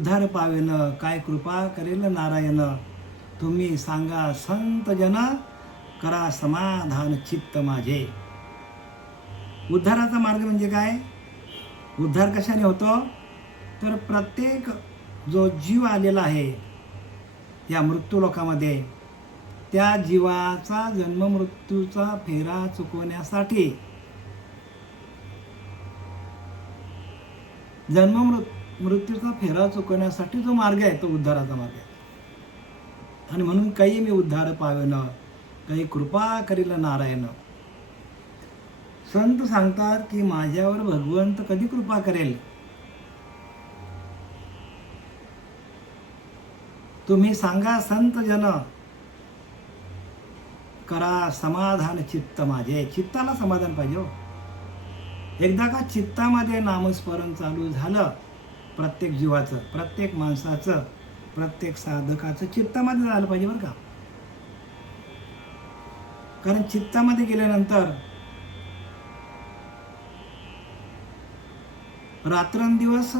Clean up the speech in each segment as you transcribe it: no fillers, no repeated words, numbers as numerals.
उद्धार पावेन काय कृपा करेल नारायण. तुम्ही सांगा संत जन, करा समाधान चित्त माझे. उद्धाराचा मार्ग म्हणजे काय? उद्धार कशाने होतो? तर प्रत्येक जो जीव आलेला आहे या मृत्यू लोकामध्ये, त्या जीवाचा जन्म मृत्यूचा फेरा चुकवण्यासाठी, मृत्यूचा फेरा चुकवण्यासाठी जो मार्ग आहे तो उद्धाराचा मार्ग आहे. आणि म्हणून काही मी उद्धार पावेन, काही कृपा करील नारायण. संत सांगतात की माझ्यावर भगवंत कधी कृपा करेल? तुम्ही सांगा संत जन, करा समाधान चित्त माझे. चित्ताला समाधान पाहिजे हो. एकदा का चित्तामध्ये नामस्मरण चालू झालं, प्रत्येक जीवाचं, प्रत्येक माणसाचं, प्रत्येक साधकाचं चित्तामध्ये झालं पाहिजे बरं का. कारण चित्तामध्ये गेल्यानंतर रात्रंदिवस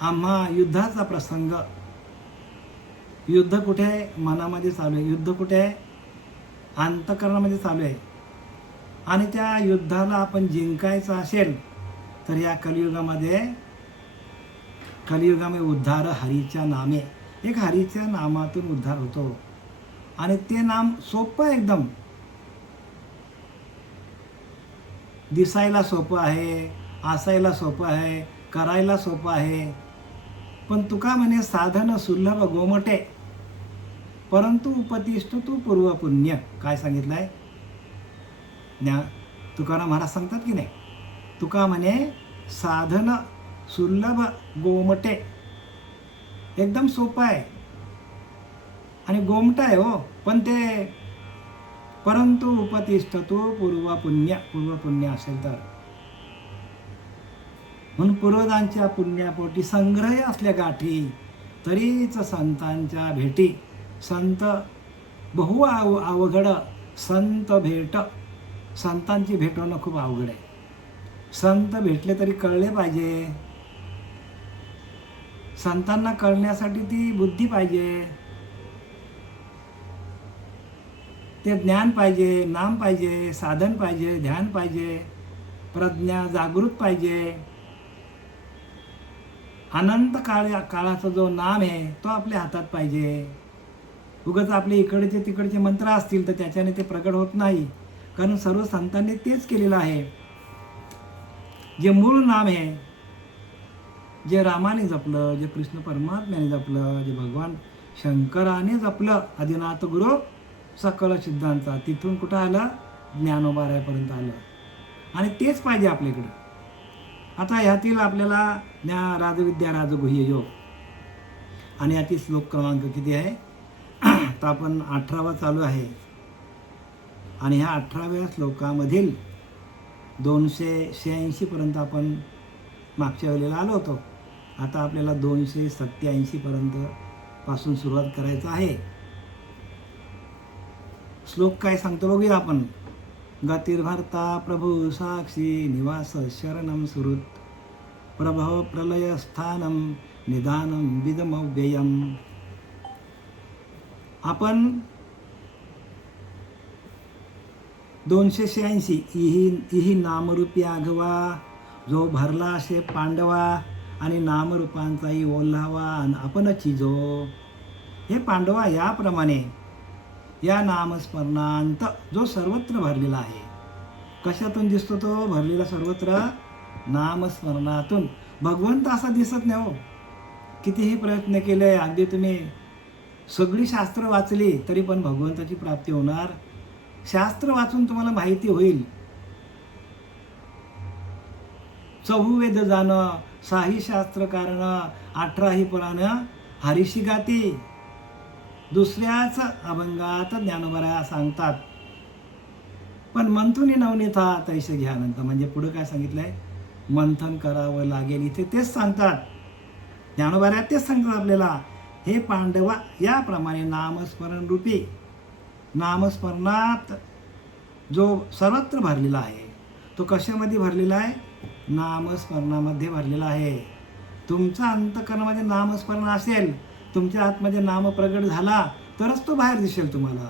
आम्हा युद्धाचा प्रसंग, युद्ध कुठे आहे? मनामध्ये चालू आहे. युद्ध कुठे आहे? अंतःकरणामध्ये चालू आहे. आणि त्या युद्धाला आपण जिंकायचं असेल तर या कलियुगामध्ये उद्धार हरीच्या नामे. एक हरीच्या नामातून उद्धार होतो. आणि ते नाम सोपं आहे एकदम. दिसायला सोपं आहे, असायला सोपं आहे, करायला सोपं आहे. पण तुका म्हणे साधन सुलभ गोमटे, परंतु उपतिष्ठ तू पूर्व पुण्य. काय सांगितलं आहे? तुकाराम महाराज सांगतात की नाही, तुका म्हणे साधन सुलभ गोमटे, एकदम सोपं आहे आणि गोमट आहे हो. पण ते परंतु उपतिष्ठ तू पूर्व पुण्य असेल तर. म्हणून पूर्वजांच्या पुण्यापोटी संग्रह असल्या गाठी, तरीच संतांच्या भेटी. संत बहु अवघड, संत भेट, संतांची भेट होणं खूप अवघड आहे. संत भेटले तरी कळले पाहिजे. संतांना कळण्यासाठी ती बुद्धी पाहिजे, ते ज्ञान पाहिजे, नाम पाहिजे, साधन पाहिजे, ध्यान पाहिजे, प्रज्ञा जागृत पाहिजे. अनंत काळाचा जो नाम आहे तो आपल्या हातात पाहिजे. उगाच आपले इकडचे तिकडचे मंत्र असतील तर त्याच्याने ते प्रगट होत नाही. कारण सर्व संतांनी तेच केलेलं आहे. जे मूळ नाम आहे, जे रामाने जपलं, जे कृष्ण परमात्म्याने जपलं, जे भगवान शंकराने जपलं, आदिनाथ गुरु सकल सिद्धांचा, तिथून कुठं आलं? ज्ञानोबारायापर्यंत आलं. आणि तेच पाहिजे आपल्याकडं. आता ह्यातील आपल्याला राजविद्या राजगुह्य योग, आणि यातील श्लोक क्रमांक किती आहे? तर आपण 18वा चालू आहे. आणि ह्या 18व्या श्लोकामधील 286 पर्यंत आपण मागच्या वेळेला आलो होतो. आता आपल्याला 287 पर्यंत पासून सुरुवात करायचं आहे. श्लोक काय सांगतो बघूया आपण. गतिर्भर्ता प्रभू साक्षी, निवास शरणम सुहृत, प्रभव प्रलय स्थानम, निदानम विदमव्ययम. आपण 286 इही नामरूपी आघवा, जो भरला असे पांडवा, आणि नामरूपांचाही ओल्हावा आपणची जो. हे पांडवा, याप्रमाणे या नामस्मरणांत जो सर्वत्र भरलेला आहे. कशातून दिसतो तो भरलेला? सर्वत्र नामस्मरणातून. भगवंत असा दिसत नाही हो. कितीही प्रयत्न केले, अगदी तुम्ही सगळी शास्त्र वाचली तरी पण भगवंताची प्राप्ती होणार. शास्त्र वाचून तुम्हाला माहिती होईल. चहुवेद जाणं, 6 शास्त्र कारण, 18 पुराण हरीशी गाती. दुसऱ्याच अभंगात ज्ञानोबा सांगतात. पण मंथुनी नवनीथा तैसे घ्यानंतर, म्हणजे पुढे काय सांगितलंय? मंथन करावं लागेल. इथे तेच सांगतात ज्ञानोबा, तेच सांगतात आपल्याला. हे पांडवा, याप्रमाणे नामस्मरण रूपी, नामस्मरणात जो सर्वत्र भरलेला आहे, तो कशामध्ये भरलेला आहे? नामस्मरणामध्ये भरलेला आहे. तुमच्या अंतःकरणामध्ये नामस्मरण असेल, तुमच्या आतमध्ये नाम प्रगट झाला तरच तो बाहेर दिसेल तुम्हाला.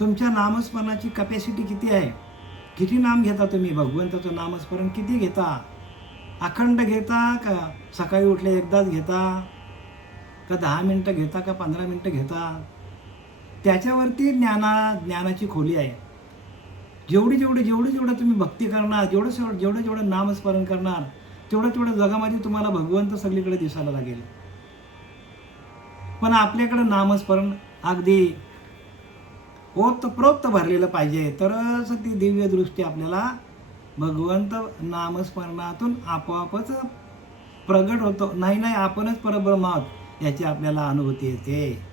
तुमच्या नामस्मरणाची कपॅसिटी किती आहे? किती नाम घेता तुम्ही? भगवंताचं नामस्मरण किती घेता? अखंड घेता का सकाळी उठले एकदाच घेता का 10 मिनटं घेता का 15 मिनटं घेता? त्याच्यावरती ज्ञानाची खोली आहे. जेवढं तुम्ही भक्ती करणार, जेवढं नामस्मरण करणार, तेवढं जगामध्ये तुम्हाला भगवंत सगळीकडे दिसायला लागेल. पण आपल्याकडे नामस्मरण अगदी ओतप्रोत भरलेलं पाहिजे, तरच ती दिव्य दृष्टी आपल्याला भगवंत नामस्मरणातून आपोआपच प्रगट होतो. नाही आपणच परब्रह्म आहोत याची आपल्याला अनुभूती येते.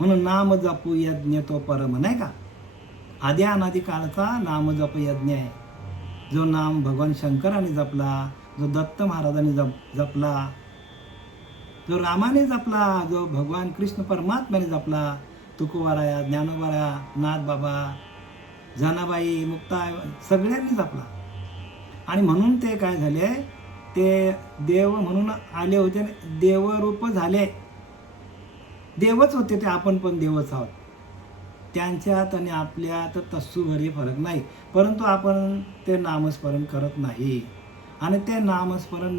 म्हणून नाम जपू यज्ञ तो परम, नाही का? आधी अनादी काळचा नाम जप यज्ञ आहे. जो नाम भगवान शंकराने जपला, जो दत्त महाराजांनी जपला, जो रामाने जपला, जो भगवान कृष्ण परमात्म्याने जपला, तुकोबाराया, ज्ञानोबाराया, नाथबाबा, जनाबाई, मुक्ता, सगळ्यांनी जपला. आणि म्हणून ते काय झाले, ते देव म्हणून आले होते, देवरूप झाले. देवच होते ते, आपण पण देवच आहोत. त्यांच्यात आणि आपल्यात तस्सूभरी फरक नाही, परंतु आपण ते नामस्मरण करत नाही. आणि ते नामस्मरण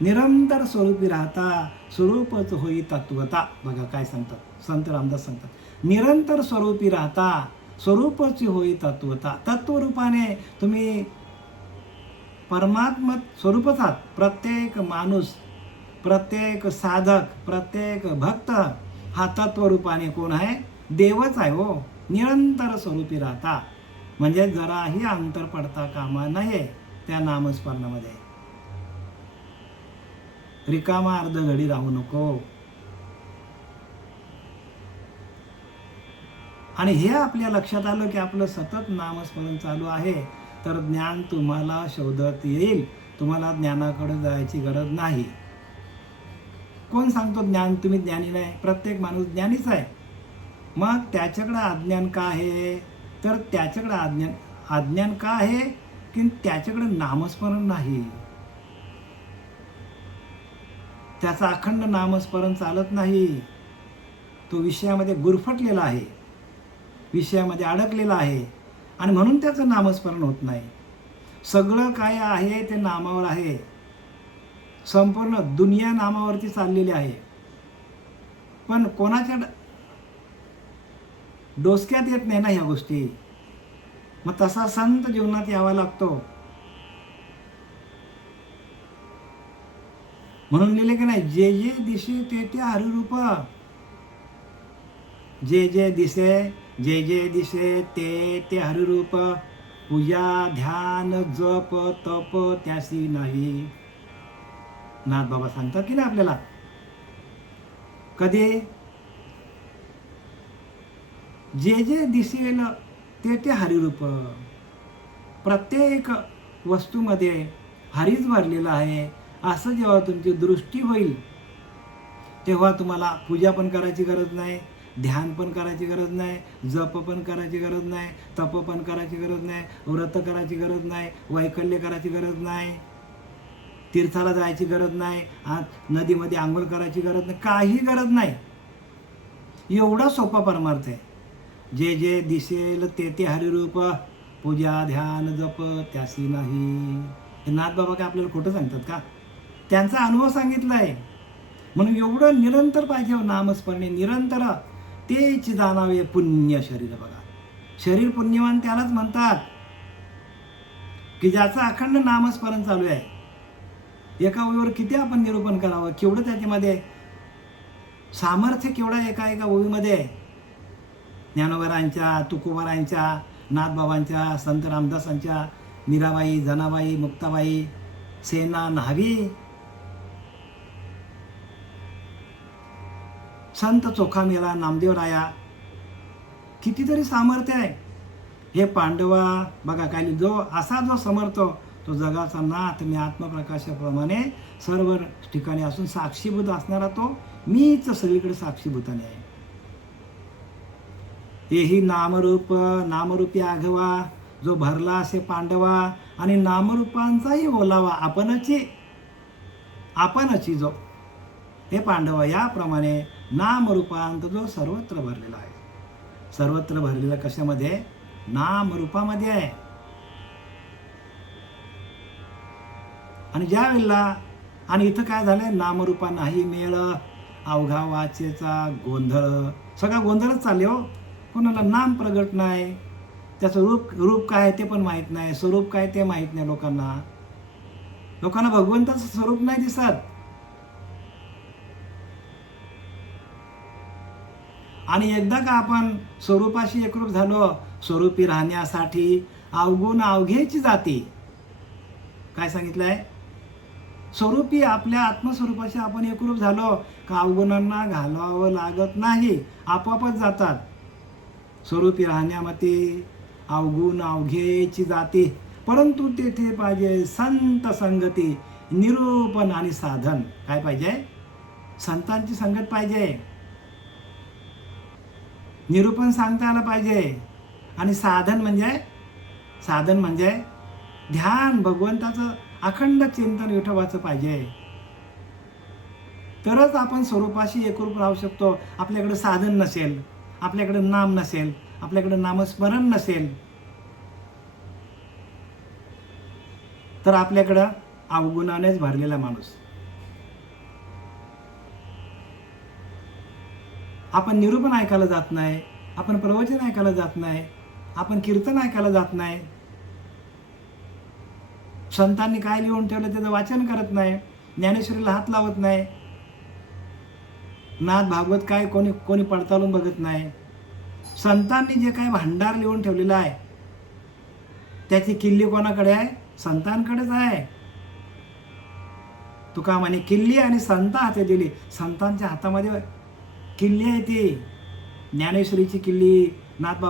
निरंतर स्वरूपी राहता, स्वरूपच होई तत्वता. बघा काय सांगतात संत रामदास, सांगतात निरंतर स्वरूपी राहता, स्वरूपच होई तत्वता. तत्वरूपाने तुम्ही परमात्मा स्वरूपच आहात. प्रत्येक माणूस, प्रत्येक साधक, प्रत्येक भक्त हा तत्वरूपाने कोण आहे? देवच आहे हो. निरंतर स्वरूपी राहता म्हणजे जराही अंतर पडता कामा नये त्या नामस्मरणामध्ये. रिकामा अर्ध घडी राहू नको. आणि हे आपल्या लक्षात आलं की आपलं सतत नामस्मरण चालू आहे, तर ज्ञान तुम्हाला शोधत येईल. तुम्हाला ज्ञानाकडे जायची गरज नाही. कोण सांगतो ज्ञान तुम्ही ज्ञानी नाही? प्रत्येक माणूस ज्ञानीच आहे. मग त्याच्याकडे अज्ञान का आहे? तर त्याच्याकडे अज्ञान का आहे की त्याच्याकडे नामस्मरण नाही. त्याचा अखंड नामस्मरण चालत नाही. तो विषयामध्ये गुरफटलेला आहे, विषयामध्ये अडकलेला आहे, आणि म्हणून त्याचं नामस्मरण होत नाही. सगळं काय आहे ते नामावर आहे. संपूर्ण दुनिया नामावरती चाललेली आहे. पण कोणाच्या डोसक्यात येत नाही ना ह्या गोष्टी. मग तसा संत जीवनात यावा लागतो. म्हणून लिहिले की नाही, जे जे दिसे ते ते हरिरूप. जे जे दिसे ते ते हरिरूप. पूजा ध्यान जप तप त्यासी नाही. नाथ बाबा सांगतात की नाही आपल्याला, कधी जे जे दिसेल ते ते हरिरूप. प्रत्येक वस्तूमध्ये हरीच भरलेला आहे. असं जेव्हा तुमची दृष्टी होईल तेव्हा तुम्हाला पूजा पण करायची गरज नाही, ध्यान पण करायची गरज नाही, जप पण करायची गरज नाही, तप पण करायची गरज नाही, व्रत करायची गरज नाही, वैकल्य करायची गरज नाही, तीर्थाला जायची गरज नाही, नदीमध्ये आंघोळ करायची गरज नाही, काही गरज नाही. एवढा सोपा परमार्थ आहे. जे जे दिसेल ते ते हरिरूप. पूजा ध्यान जप त्यासी नाही. हे नाथ बाबा काय आपल्याला खोटं सांगतात का? त्यांचा अनुभव सांगितला आहे. म्हणून एवढं निरंतर पाहिजे नामस्मरणे, निरंतर. तेच जाणावे पुण्य शरीर. बघा, शरीर पुण्यवान त्यालाच म्हणतात की ज्याचं अखंड नामस्मरण चालू आहे. एका ओळीवर किती आपण निरूपण करावं, केवढं त्याच्यामध्ये सामर्थ्य, केवढं एका ओळीमध्ये. ज्ञानोबारायांच्या, तुकोबारायांच्या, नाथबाबांच्या, संत रामदासांच्या, मीराबाई, जनाबाई, मुक्ताबाई, सेना, न्हावी, संत चोखामेला, नामदेवराया, कितीतरी सामर्थ्य आहे. हे पांडवा बघा काय, जो समर्थ तो जगाचा नाथ, मी आत्मप्रकाशाप्रमाणे सर्व ठिकाणी असून साक्षीभूत असणारा तो मीच सगळीकडे साक्षीभूताने आहे. हेही नामरूपी आघवा जो भरला असे पांडवा आणि नामरूपांचाही ओलावा आपणची जो हे पांडव, याप्रमाणे नामरूपांत जो सर्वत्र भरलेला आहे. सर्वत्र भरलेला कशामध्ये? नामरूपामध्ये आहे. आणि ज्या वेळेला, आणि इथं काय झालंय, नामरूपा नाही मेळ अवघा वाचेचा गोंधळ, सगळा गोंधळच चालले हो. कोणाला नाम प्रगट नाही, त्याचं रूप काय आहे ते पण माहीत नाही, स्वरूप काय ते माहीत नाही. लोकांना भगवंताचं स्वरूप नाही दिसत. आणि एकदा का आपण स्वरूपाशी एकरूप झालो, स्वरूपी राहण्यासाठी अवगुण अवघेची जाती. काय सांगितलंय? स्वरूपी आपल्या आत्मस्वरूपाशी आपण एकरूप झालो का अवगुणांना घालवावं लागत नाही, आपोआपच जातात. स्वरूपी राहण्यामध्ये अवगुण अवघेची जाती, परंतु तेथे पाहिजे संत संगती, निरूपण आणि साधन. काय पाहिजे? संतांची संगत पाहिजे, निरूपण सांगता आलं पाहिजे, आणि साधन म्हणजे ध्यान, भगवंताचं अखंड चिंतन विठोबाचं पाहिजे. तरच आपण स्वरूपाशी एकरूप राहू शकतो. आपल्याकडे साधन नसेल, आपल्याकडे नाम नसेल, आपल्याकडे नामस्मरण नसेल, तर आपल्याकडं अवगुणानेच भरलेला माणूस. आपण निरूपण ऐकायला जात नाही, आपण प्रवचन ऐकायला जात नाही, आपण कीर्तन ऐकायला जात नाही, संतांनी काय लिहून ठेवलं त्याचं वाचन करत नाही, ज्ञानेश्वरीला हात लावत नाही, नाथ भागवत काय कोणी पडताळून बघत नाही. संतांनी जे काय भांडार लिहून ठेवलेला आहे त्याची किल्ली कोणाकडे आहे? संतांकडेच आहे. तुका म्हणे किल्ली आणि संत हाती दिली. संतांच्या हातामध्ये किल्ली आहे ती. ज्ञानेश्वरीची किल्ली, नाथ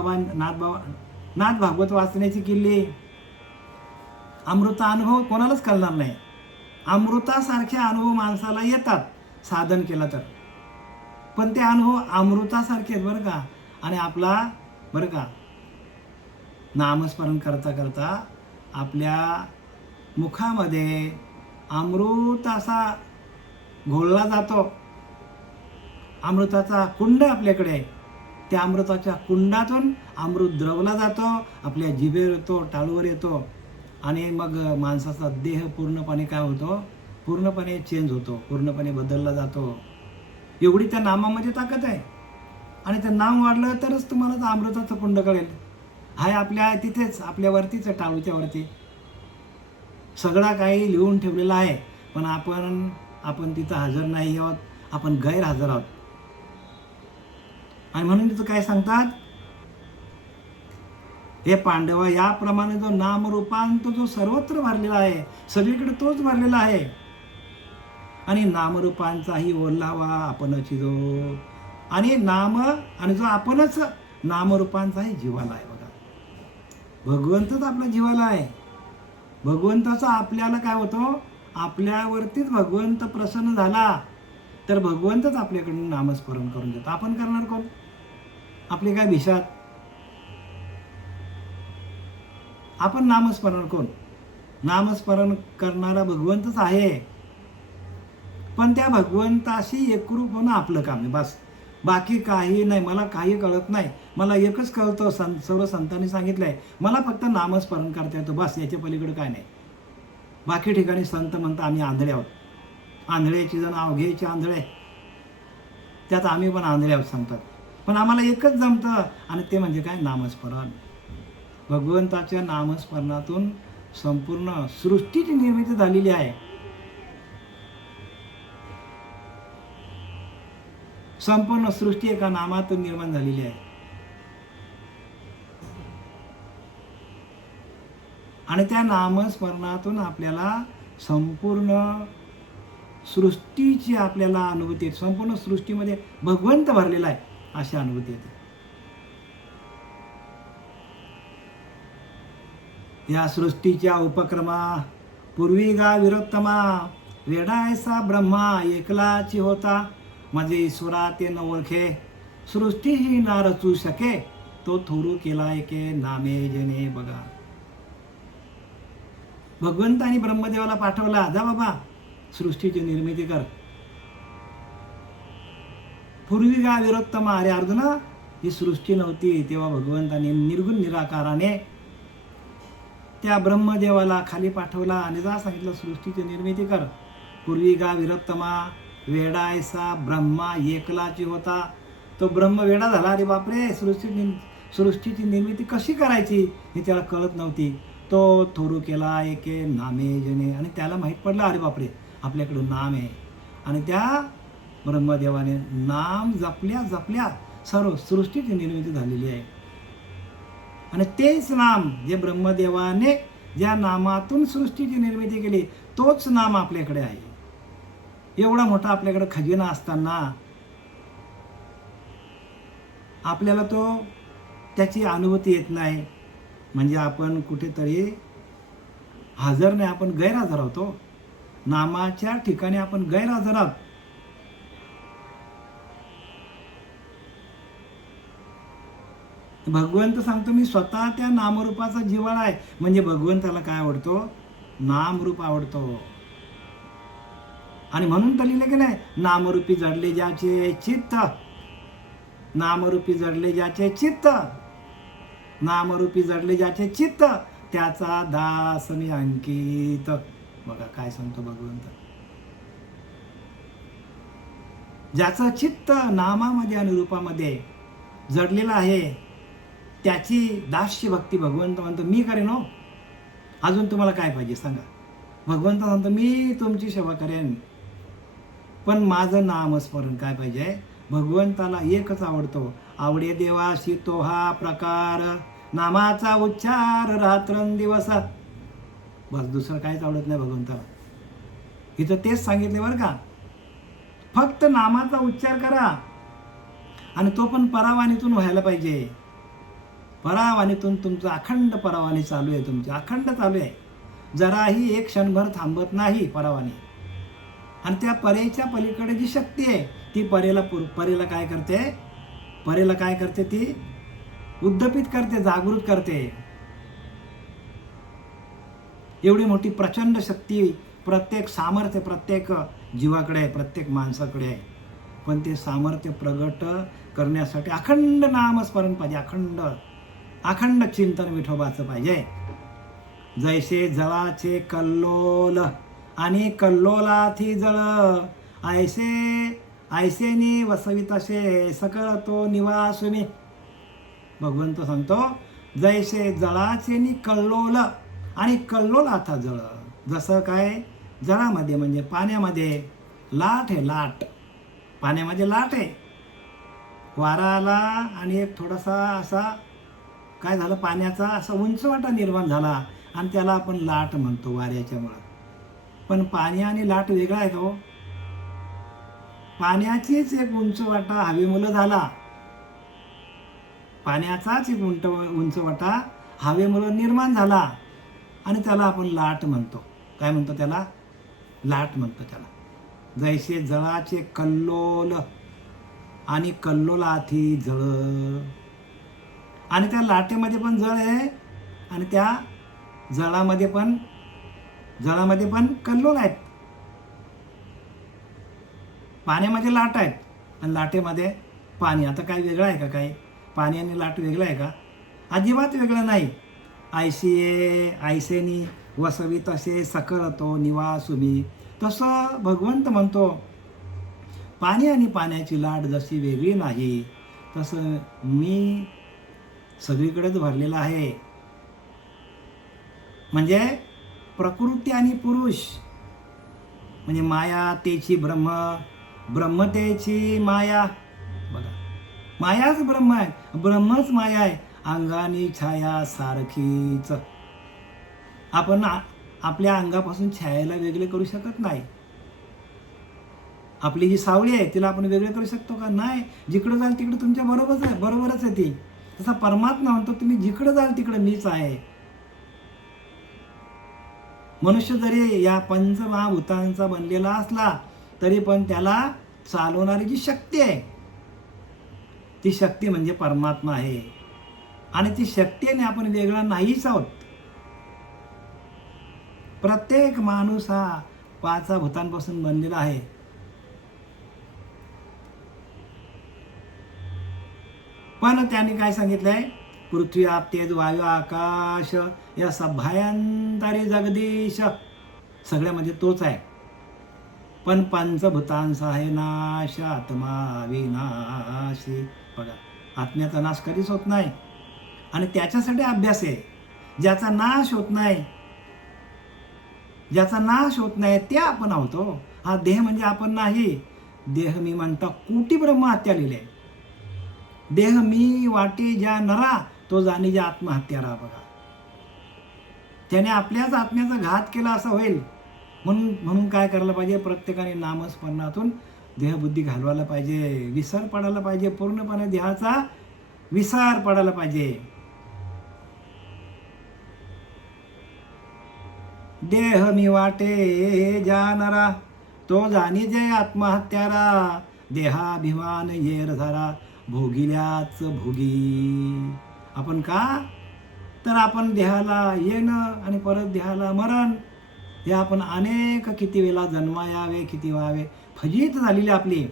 भागवत वाचण्याची किल्ली. अमृता अनुभव कोणालाच कळणार नाही. अमृतासारखे अनुभव माणसाला येतात साधन केलं तर, पण ते अनुभव अमृतासारखे आहेत बरं का. आणि आपला बरं का नामस्मरण करता करता आपल्या मुखामध्ये अमृत असा घोळला जातो. अमृताचा कुंड आपल्याकडे, त्या अमृताच्या कुंडातून अमृत द्रवला जातो, आपल्या जिभेवर येतो, टाळूवर येतो, आणि मग माणसाचा देह पूर्णपणे काय होतो? पूर्णपणे चेंज होतो, पूर्णपणे बदलला जातो. एवढी त्या नामामध्ये ताकद आहे. आणि ते नाम वाढलं तरच तुम्हाला तर अमृताचं कुंड कळेल. हाय आपल्या तिथेच, आपल्यावरतीच आहे, टाळूच्या वरती सगळा काही लिहून ठेवलेला आहे, पण आपण तिथं हजर नाही आहोत, आपण गैरहजर आहोत. आणि म्हणून तिथं काय सांगतात? हे पांडव, याप्रमाणे जो नामरूपांत जो सर्वत्र भरलेला आहे, सगळीकडे तोच भरलेला आहे. आणि नामरूपांचाही ओलावा आपणची जो, आणि जो आपणच नामरूपांचाही जीवाला आहे. बघा, भगवंतच आपल्या जीवाला आहे. भगवंताचा आपल्याला काय होतो? आपल्यावरतीच भगवंत प्रसन्न झाला तर भगवंतच आपल्याकडून नामस्मरण करून देतो. आपण करणार कोण? आपली काय भिशात? आपण नामस्मरण कोण? नामस्मरण करणारा भगवंतच आहे. पण त्या भगवंताशी एकरूप होणं आपलं काम आहे, बस. बाकी काही नाही. मला काही कळत नाही, मला एकच कळतं, सर्व संतांनी सांगितलंय, मला फक्त नामस्मरण करता येतं, बस. याच्या पलीकडे काय नाही. बाकी ठिकाणी संत म्हणतात आम्ही आंधळे आहोत. आंधळेची जण अवघेची आंधळे, त्यात आम्ही पण आंधळे आहोत सांगतात. पण आम्हाला एकच जमतं, आणि ते म्हणजे काय? नामस्मरण. भगवंताच्या नामस्मरणातून संपूर्ण सृष्टीची निर्मिती झालेली आहे. संपूर्ण सृष्टी एका नामातून निर्माण झालेली आहे. आणि त्या नामस्मरणातून आपल्याला संपूर्ण सृष्टीची आपल्याला अनुभूती येते. संपूर्ण सृष्टीमध्ये भगवंत भरलेला आहे अशी अनुभूती येते. या सृष्टीच्या उपक्रमा पूर्वी गा विरोत्तमा, वेडायसा ब्रह्मा एकलाची होता, माझे ईश्वरा ते न ओळखे, सृष्टी ही ना रचू शके, तो थोरू केला एके नामे जने. बघा, भगवंतानी ब्रह्मदेवाला पाठवला, जा बाबा सृष्टीची निर्मिती कर. पूर्वी गा विरोत्तमा, अरे अर्जुना ही सृष्टी नव्हती तेव्हा भगवंताने निर्गुण निराकाराने त्या ब्रह्मदेवाला खाली पाठवला आणि जा सांगितलं सृष्टीची निर्मिती कर. पूर्वी गा विरोत्तमा, वेडायसा ब्रह्मा एकलाची होता. तो ब्रह्म वेडा झाला. अरे बापरे, सृष्टीची निर्मिती कशी करायची हे त्याला कळत नव्हती. तो थोरू केला एके नामे जने, आणि त्याला माहीत पडलं अरे बापरे आपल्याकडं नाम आहे. आणि त्या ब्रह्मदेवाने नाम जपल्या जपल्या सर्व सृष्टीची निर्मिती झालेली आहे. आणि तेच नाम जे ब्रह्मदेवाने ज्या नामातून सृष्टीची निर्मिती केली तोच नाम आपल्याकडे आहे. एवढा मोठा आपल्याकडे खजिना असताना आपल्याला तो त्याची अनुभूती येत नाही. म्हणजे आपण कुठेतरी हजर नाही, आपण गैरहजर होतो. नामाच्या ठिकाणी आपण गैरहजर आहोत. भगवंत सांगतो मी स्वतः त्या नामरूपाचा जिव्हाळा आहे. म्हणजे भगवंताला काय आवडतो? नामरूप आवडतो. आणि म्हणून तर लिहिलं की नाही, नामरूपी जडले ज्याचे चित्त, नामरूपी जडले ज्याचे चित्त, नामरूपी जडले ज्याचे चित्त, त्याचा दास मी अंकित. बघा काय सांगतो भगवंत. ज्याचं चित्त नामामध्ये आणि रूपामध्ये जडलेलं आहे त्याची दास्य भक्ती भगवंत म्हणतो मी करेन. हो, अजून तुम्हाला काय पाहिजे सांगा. भगवंत म्हणतो मी तुमची सेवा करेन, पण माझं नामस्मरण काय पाहिजे. भगवंताला एकच आवडतो, आवडे देवाशी तो हा प्रकार, नामाचा उच्चार रात्रंदिवस. बस दुसरं काहीच आवडत नाही भगवंताला. इथं तेच सांगितले बरं का, फक्त नामाचा उच्चार करा. आणि तो पण परावाणीतून व्हायला पाहिजे. परावाणीतून तुमचं अखंड परावाणी चालू आहे, तुमची अखंड चालू आहे. जराही एक क्षणभर थांबत नाही परावाणी. आणि त्या परेच्या पलीकडे जी शक्ती आहे ती परेला काय करते, परेला काय करते, ती उद्दपित करते, जागृत करते. एवढी मोठी प्रचंड शक्ती, प्रत्येक सामर्थ्य प्रत्येक जीवाकडे आहे, प्रत्येक माणसाकडे आहे. पण ते सामर्थ्य प्रगट करण्यासाठी अखंड नामस्मरण पाहिजे, अखंड अखंड चिंतन विठोबाचं पाहिजे. जैसे जळाचे कल्लोल आणि कल्लोलाथी जळ, ऐसे ऐसेनी वसवितसे सकळ तो निवास मी. भगवंत सांगतो जैसे जळाचे नि कल्लोल आणि कल्लोलाथा जळ. जसं काय जळामध्ये म्हणजे पाण्यामध्ये लाट आहे, लाट पाण्यामध्ये लाट आहे. वारा आला आणि एक थोडासा असा काय झालं, पाण्याचा असा उंचवाटा निर्माण झाला आणि त्याला आपण लाट म्हणतो वाऱ्याच्यामुळं. पण पाणी आणि लाट वेगळा आहे का हो? पाण्याचीच एक उंचवाटा हवेमुळं झाला, पाण्याचाच एक उंचवाटा हवेमुळं निर्माण झाला आणि त्याला आपण लाट म्हणतो. काय म्हणतो त्याला? लाट म्हणतो त्याला. जैसे जळाचे कल्लोल आणि कल्लोलाथी जळ. आणि त्या लाटेमध्ये पण जळ आहे आणि त्या जळामध्ये पण कल्लोल आहेत. पाण्यामध्ये लाट आहेत आणि लाटेमध्ये पाणी. आता काय वेगळं आहे का? काय पाणी आणि लाट वेगळं आहे का? अजिबात वेगळं नाही. ऐसेनी वसवी तसे सकळतो निवासुमी. तसं भगवंत म्हणतो पाणी आणि पाण्याची लाट जशी वेगळी नाही तसं मी सगळीकडेच भरलेला आहे. म्हणजे प्रकृती आणि पुरुष म्हणजे माया तेची ब्रह्म, ब्रह्म तेची माया. बघा मायाच ब्रह्म आहे, ब्रह्मच माया आहे, अंगानी छाया सारखीच. आपण आपल्या अंगापासून छायाला वेगळे करू शकत नाही. आपली जी सावळी आहे तिला आपण वेगळे करू शकतो का? नाही. जिकडं जाल तिकडं तुमच्या बरोबरच आहे ती. तसा परमात्मा म्हणतो तुम्ही जिकडं जाल तिकडं मीच आहे. मनुष्य जरी या पंचमहाभूतांचा बनलेला असला तरी पण त्याला चालवणारी जी शक्ती आहे ती शक्ती म्हणजे परमात्मा आहे. आणि ती शक्तीने आपण वेगळा नाहीच आहोत. प्रत्येक माणूस हा 5 भूतांपासून बनलेला आहे. पण त्यांनी काय सांगितलंय? पृथ्वी आप तेज वायू आकाश या सभ्यांतरी जगदीश, सगळ्यामध्ये तोच आहे. पण पंचभूतांचा आहे नाश आत्मा विनाशी. बघा, आत्म्याचा नाश कधीच होत नाही आणि त्याच्यासाठी अभ्यास आहे. ज्याचा नाश होत नाही, ज्याचा नाश होत नाही ते आपण आहोत. हा देह म्हणजे आपण नाही. देह मी म्हणता कोटी ब्रह्महत्या लिहिले. देह मी वाटी ज्या नरा तो जाणी ज्या आत्महत्या राहा. बघा, त्याने आपल्याच आत्म्याचा घात केला असं होईल. म्हणून काय करायला पाहिजे? प्रत्येकाने नामस्मरणातून देहबुद्धी घालवायला पाहिजे. विसर पडायला पाहिजे, पूर्णपणे देहाचा विसर पडायला पाहिजे. देह मी वाटे जानरा तो जाणी जे आत्महत्यारा. देहाभिमान येर धरा भोगिल्याच भोगी. आपण का? तर आपण देहाला येणं आणि परत देहाला मरण, हे आपण अनेक किती वेळा जन्मायावे किती व्हावे फजित झालेली आपली.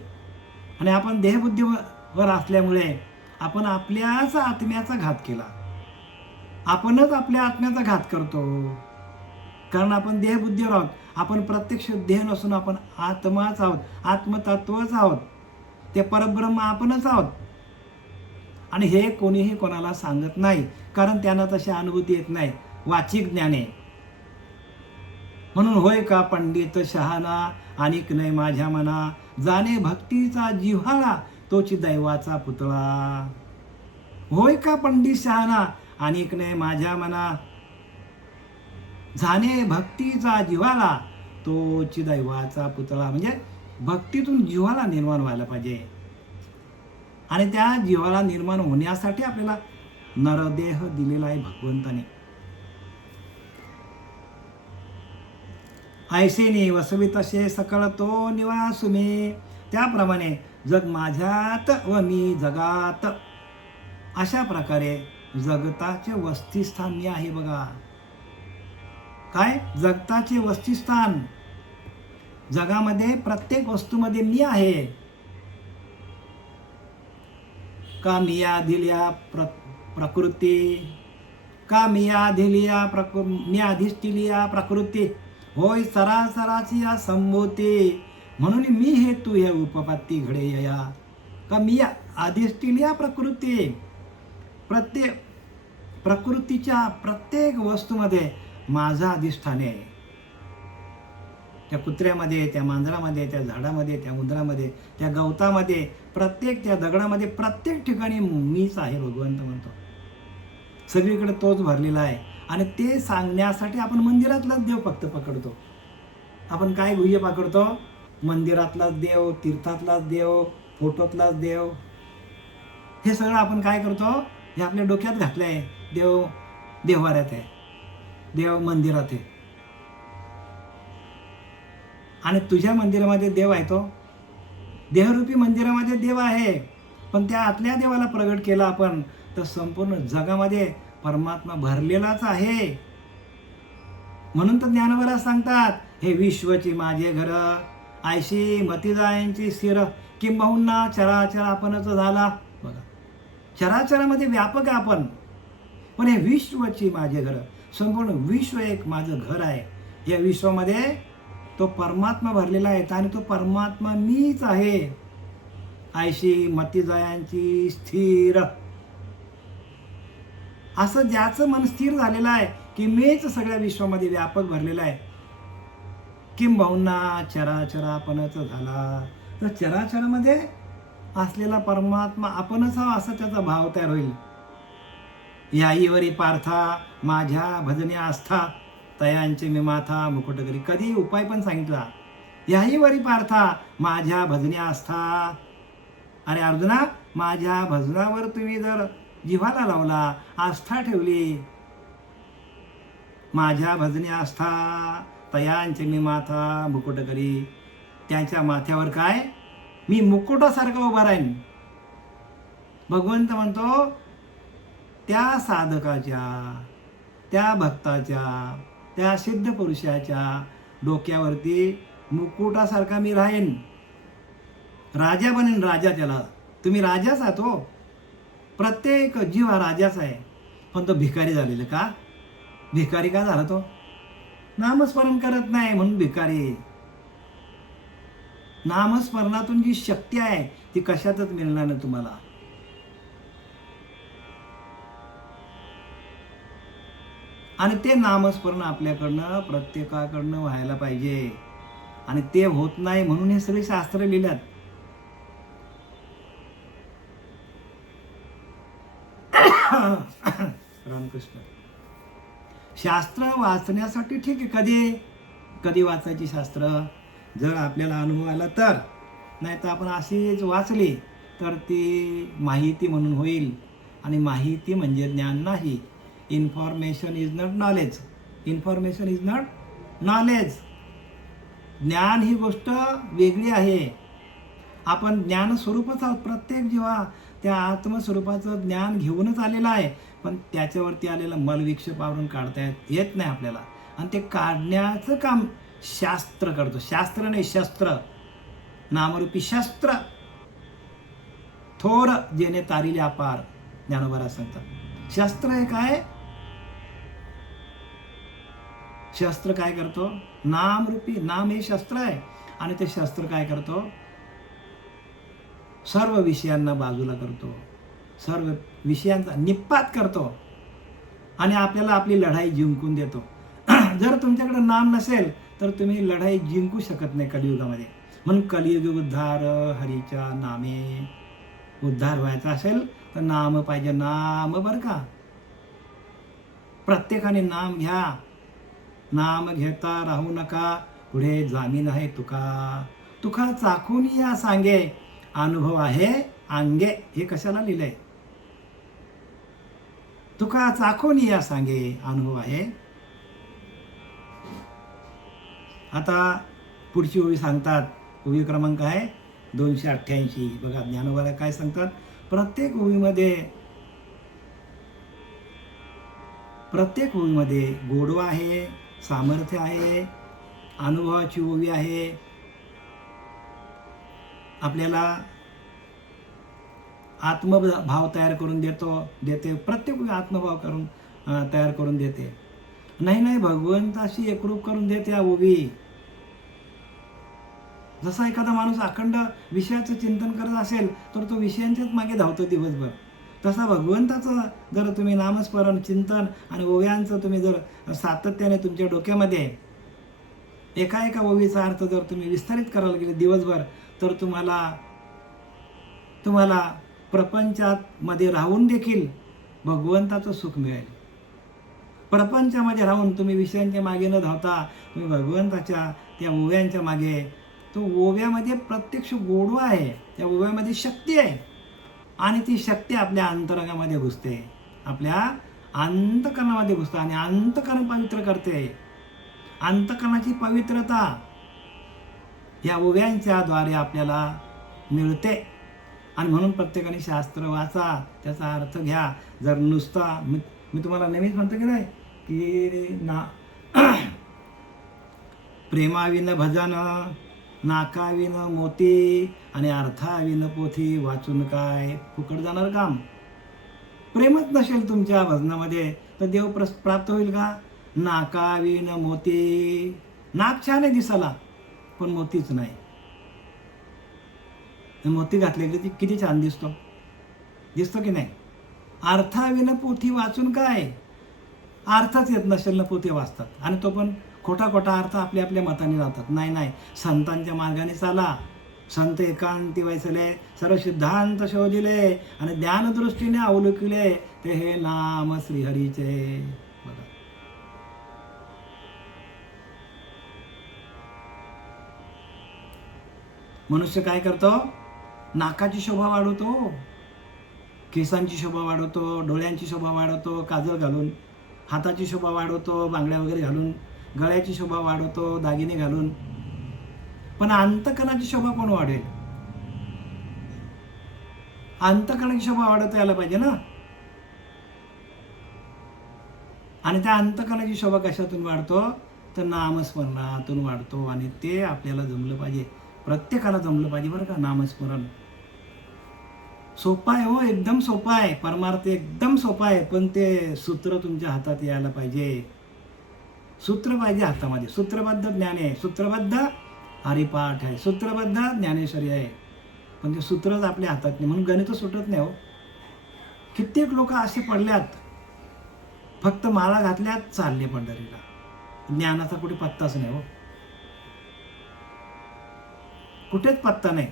आणि आपण देहबुद्धीवर असल्यामुळे आपण आपल्याच आत्म्याचा घात केला. आपणच आपल्या आत्म्याचा घात करतो, कारण आपण देहबुद्धीवर आहोत. आपण प्रत्यक्ष देह नसून आपण आत्माच आहोत, आत्मतत्वच आहोत. ते परब्रह्म आपणच आहोत. आणि हे कोणीही कोणाला सांगत नाही, कारण त्यांना तशी अनुभूती येत नाही. वाचिक ज्ञान आहे. म्हणून होय का पंडित शहाणा अनिक नाही माझ्या मना. जाणे भक्तीचा जिव्हाळा तोची दैवाचा पुतळा. होय का पंडित शहाणा अनिक नाही माझ्या मना. जाणे भक्तीचा जिव्हाळा तोची दैवाचा पुतळा. म्हणजे भक्तीतून जिव्हाळा निर्माण व्हायला पाहिजे. आणि त्या जिव्हाळा निर्माण होण्यासाठी आपल्याला नरदेह दिलेला आहे भगवंताने. ऐसेनी वसवी तसे सकळ तो निवास मी. त्याप्रमाणे जग माझ्यात व मी जगात. अशा प्रकारे जगताचे वस्तीस्थान मी आहे. बघा काय? जगताचे वस्तीस्थान. जगामध्ये प्रत्येक वस्तूमध्ये मी आहे. का मिया दिल्या प्रकृती, का मिया दिल्या मी अधिष्ठिलिया प्रकृती. होय सरासराची या संभोती. म्हणून मी हे तू हे उपपत्ती घडे या. का मिया अधिष्ठिलिया प्रकृती. प्रत्येक प्रकृतीच्या प्रत्येक वस्तूमध्ये माझा अधिष्ठान आहे. त्या कुत्र्यामध्ये, त्या मांजरामध्ये, त्या झाडामध्ये, त्या उंदरामध्ये, त्या गवतामध्ये, प्रत्येक त्या दगडामध्ये, प्रत्येक ठिकाणी मीच आहे भगवंत म्हणतो. सगळीकडे तोच भरलेला आहे. आणि ते सांगण्यासाठी आपण मंदिरातलाच देव फक्त पकडतो. आपण काय गुह्य पकडतो? मंदिरातलाच देव, तीर्थातलाच देव, फोटोतलाच देव. हे सगळं आपण काय करतो? हे आपल्या डोक्यात घातलं आहे. देव देव्हाऱ्यात आहे, देव मंदिरात आहे. आणि तुझ्या मंदिरामध्ये देव आहे. तो देहरूपी मंदिरामध्ये देव आहे. पण त्या आतल्या देवाला प्रगट केला आपण तर संपूर्ण जगामध्ये परमात्मा भरलेलाच आहे. म्हणून तर ज्ञानवरा सांगतात, हे विश्वची माझे घर आयशी मती जायांची स्थिर. किंबहुना चराचर आपणच झाला. बघा, चराचरामध्ये व्यापक आहे आपण. पण हे विश्वची माझे घर, संपूर्ण विश्व एक माझं घर आहे. या विश्वामध्ये तो परमात्मा भरलेला आहे आणि तो परमात्मा मीच आहे. आयशी मती जायांची स्थिर. असं ज्याचं मन स्थिर झालेलं आहे की मीच सगळ्या विश्वामध्ये व्यापक भरलेला आहे. किंबहुना चराचर आपणच झाला. तर चराचरामध्ये असलेला परमात्मा आपणच हा, असा त्याचा भाव तयार होईल. याईवरी पार्था माझ्या भजनी आस्था तयांचे मी माथा मुकुट करी. कधी उपाय पण सांगितला. याहीवरी पार्था माझ्या भजनी आस्था. अरे अर्जुना, माझ्या भजनावर तुम्ही जर जिव्हाळा लावला, आस्था ठेवली, माझ्या भजनी आस्था तयांचे मी माथा मुकुट करी. त्यांच्या माथ्यावर काय? मी मुकुटासारखा उभा राहीन. भगवंत म्हणतो त्या साधकाच्या, त्या भक्ताच्या, त्या सिद्ध पुरुषाच्या डोक्यावरती मुकुटासारखा मी राहीन, राजा बनेन, राजा. त्याला तुम्ही राजाच आहात हो, प्रत्येक जीव हा राजाच आहे. पण तो भिकारी झालेला का? भिकारी का झाला तो? नामस्मरण करत नाही म्हणून भिकारी. नामस्मरणातून जी शक्ती आहे ती कशातच मिळणार नाही तुम्हाला. आणि ते नामस्मरण आपल्याकडनं प्रत्येकाकडनं व्हायला पाहिजे. आणि ते होत नाही म्हणून हे सगळे शास्त्र लिहिल्यात. रामकृष्ण. शास्त्र वाचण्यासाठी ठीक आहे, कधी कधी वाचायची शास्त्र जर आपल्याला अनुभव आला तर, नाही तर आपण अशीच वाचली तर ती माहिती म्हणून होईल. आणि माहिती म्हणजे ज्ञान नाही. Information is not knowledge. Information is not knowledge. ज्ञान ही गोष्ट वेगळी आहे. आपण ज्ञानस्वरूपच आहोत. प्रत्येक जीवा त्या आत्मस्वरूपाचं ज्ञान घेऊनच आलेला आहे. पण त्याच्यावरती आलेला मलविक्षेप आवरून काढता येत नाही आपल्याला. आणि ते काढण्याचं काम शास्त्र करतो. शास्त्र नाही, शस्त्र. नामरूपी शस्त्र. थोर जेणे तारिले अपार, ज्ञानोबा सांगतात. शस्त्र हे काय? शस्त्र काय करतो? नामरूपी. नाम हे शस्त्र आहे. आणि ते शस्त्र काय करतो? सर्व विषयांना बाजूला करतो, सर्व विषयांचा निपात करतो आणि आपल्याला आपली लढाई जिंकून देतो. जर तुमच्याकडे नाम नसेल तर तुम्ही लढाई जिंकू शकत नाही कलियुगामध्ये. म्हणून कलियुग उद्धार हरीच्या नामे. उद्धार व्हायचा असेल तर नाम पाहिजे. नाम बरं का, प्रत्येकाने नाम घ्या. नाम घेता राहू नका, पुढे जामीन आहे तुका. तुका चाखून या सांगे, अनुभव आहे अंगे. हे कशाला लिहिलंय? तुका चाखून या सांगे, अनुभव आहे. आता पुढची ओवी सांगतात. ओवी क्रमांक आहे 288. बघा ज्ञानोबाला काय सांगतात. प्रत्येक ओवीमध्ये गोडवा आहे, सामर्थ्य आहे, अनुभवाची ओवी आहे. आपल्याला आत्मभाव तयार करून देते. प्रत्येक आत्मभाव करून तयार करून देते. नाही भगवंताशी एकरूप करून देते या ओवी. जसा एखादा माणूस अखंड विषयाचं चिंतन करत असेल तर तो विषयांच्याच मागे धावतो दिवसभर. तसा भगवंताचं जर तुम्ही नामस्मरण, चिंतन आणि ओव्यांचं तुम्ही जर सातत्याने तुमच्या डोक्यामध्ये एका ओवीचा अर्थ जर तुम्ही विस्तारित करायला गेले दिवसभर तर तुम्हाला प्रपंचात मध्ये राहून देखील भगवंताचं सुख मिळेल. प्रपंचामध्ये राहून तुम्ही विषयांच्या मागे न धावता तुम्ही भगवंताच्या त्या ओव्यांच्या मागे. तो ओव्यामध्ये प्रत्यक्ष गोडवा आहे, त्या ओव्यामध्ये शक्ती आहे. आणि ती शक्ती आपल्या अंतरंगामध्ये घुसते, आपल्या अंतकरणामध्ये घुसते आणि अंतकरण पवित्र करते. अंतकरणाची पवित्रता या ओव्यांच्या द्वारे आपल्याला मिळते. आणि म्हणून प्रत्येकाने शास्त्र वाचा, त्याचा अर्थ घ्या. जर नुसता मी तुम्हाला नेहमीच म्हणतो की नाही की प्रेमाविन भजन, नाकाविन मोती आणि अर्थाविन पोथी, वाचून काय फुकट जाणार काम. प्रेमच नसेल तुमच्या भजनामध्ये तर देव प्राप्त होईल का? नाकाविन मोती. नाक छान आहे दिसायला पण मोतीच नाही. मोती घातले की किती छान दिसतो की नाही? अर्थाविन पोथी, वाचून काय? अर्थच येत नसेल ना पोथी वाचतात. आणि तो पण खोटा अर्थ आपल्या मताने राहतात. नाही, संतांच्या मार्गाने चाला. संत एकांती वैसले, सर्व सिद्धांत शोधिले आणि ज्ञानदृष्टीने अवलोकिले, ते हे नाम श्रीहरीचे. बघा, मनुष्य काय करतो? नाकाची शोभा वाढवतो, केसांची शोभा वाढवतो, डोळ्यांची शोभा वाढवतो काजळ घालून, हाताची शोभा वाढवतो बांगड्या वगैरे घालून, गळ्याची शोभा वाढवतो दागिने घालून. पण अंतकरणाची शोभा कोण वाढवेल? अंतकरणाची शोभा वाढवता यायला पाहिजे ना. आणि त्या अंतकरणाची शोभा कशातून वाढतो, तर नामस्मरणातून वाढतो. आणि ते आपल्याला जमलं पाहिजे, प्रत्येकाला जमलं पाहिजे बरं का. नामस्मरण सोपं आहे हो, एकदम सोपं आहे. परमार्थ एकदम सोपा आहे, पण ते सूत्र तुमच्या हातात यायला पाहिजे. सूत्र पाहिजे हातामध्ये. सूत्रबद्ध ज्ञान आहे, सूत्रबद्ध हरिपाठ आहे, सूत्रबद्ध ज्ञानेश्वरी आहे, पण ते सूत्रच आपल्या हातात नाही, म्हणून गणित सुटत नाही हो. कित्येक लोक असे पडल्यात, फक्त माळा घातल्यात, चालले पंढरीला, ज्ञानाचा कुठे पत्ताच नाही हो, कुठेच पत्ता नाही.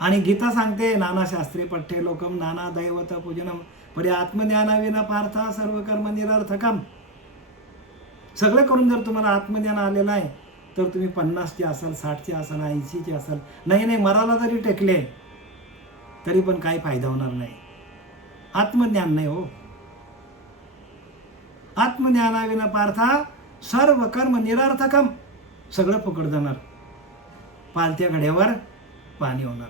आणि गीता सांगते, नाना शास्त्री पठ्ठे लोकम नाना दैवत पूजनम परी आत्मज्ञानाविना पार्था सर्व कर्म निरर्थकम. सगळं करून जर तुम्हाला आत्मज्ञान आलेलं आहे, तर तुम्ही 50चे असाल, 60चे असाल, 80चे असाल, नाही मराला जरी टेकले तरी पण काही फायदा होणार नाही. आत्मज्ञान नाही हो. आत्मज्ञानाविना पार्था सर्व कर्म निरर्थकम. सगळं फुकट जाणार, पालत्या घड्यावर पाणी होणार.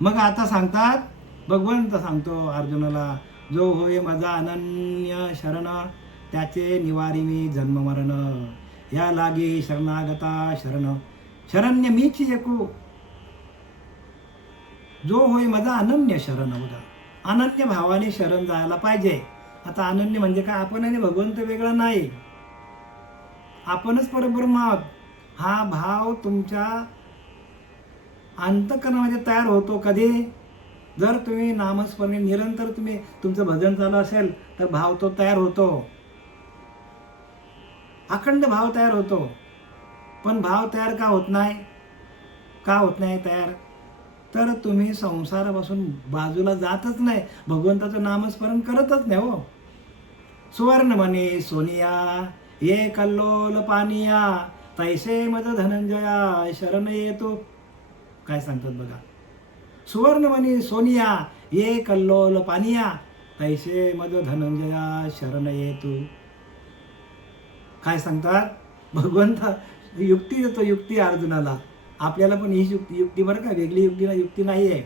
मग आता सांगतात, भगवंत सांगतो अर्जुनाला, जो होय माझा अनन्य शरण, त्याचे निवारी मी जन्म मरण. या लागे शरणागता शरण, शरण्य मीच एकू. जो होय माझा अनन्य शरण, बघा, अनन्य भावाने शरण जायला पाहिजे. आता अनन्य म्हणजे काय, आपण आणि भगवंत वेगळा नाही, आपणच परब्रह्म आहोत. हा भाव तुमच्या अंतःकरणामध्ये तयार होतो कधी, जर तुम्ही नामस्मरणे निरंतर तुमचं भजन चालू असेल, तर भाव तो तयार होतो, अखंड भाव तयार होतो. पण भाव तयार का होत नाही, का होत नाही तयार, तर तुम्ही संसारापासून बाजूला जातच नाही, भगवंताचं नामस्मरण करतच नाही हो. सुवर्णमणी सोनिया ये कल्लोल पानिया, तैसे मज धनंजया शरण येतो. काय सांगतात बघा, सुवर्णमणी सोनिया ये कल्लोल पानिया, तैसे मज धनंजया शरण येतो. काय सांगतात भगवंत, युक्ती देतो, युक्ती अर्जुनाला. आपल्याला पण ही युक्ती बरं का, वेगळी युक्ती नाही आहे.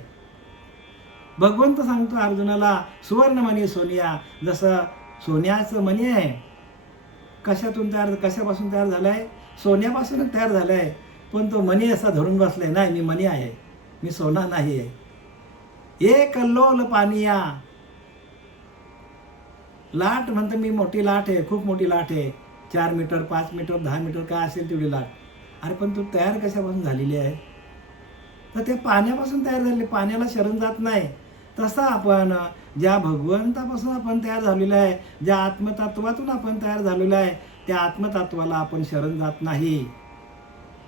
भगवंत सांगतो अर्जुनाला, सुवर्णमणी सोनिया, जसं सोन्याचं मणी आहे, कशापासून तयार झालाय, सोन्यापासूनच तयार झालाय. पण तो मणी असा धरून बसलाय, नाही मी मणी आहे, मी सोना नाही आहे. ये कल्लोल पानिया, लाट म्हणतो मी, मोठी लाट आहे, खूप मोठी लाट आहे, 4 मीटर 5 मीटर 10 मीटर काय असेल तेवढी लाट. अरे पण तू तयार कशापासून झालेली आहे, तर ते पाण्यापासून तयार झाले, पाण्याला शरण जात नाही. तसा आपण ज्या भगवंतापासून आपण तयार झालेलं आहे, ज्या आत्मतत्वातून आपण तयार झालेलं आहे, त्या आत्मतत्वाला आपण शरण जात नाही.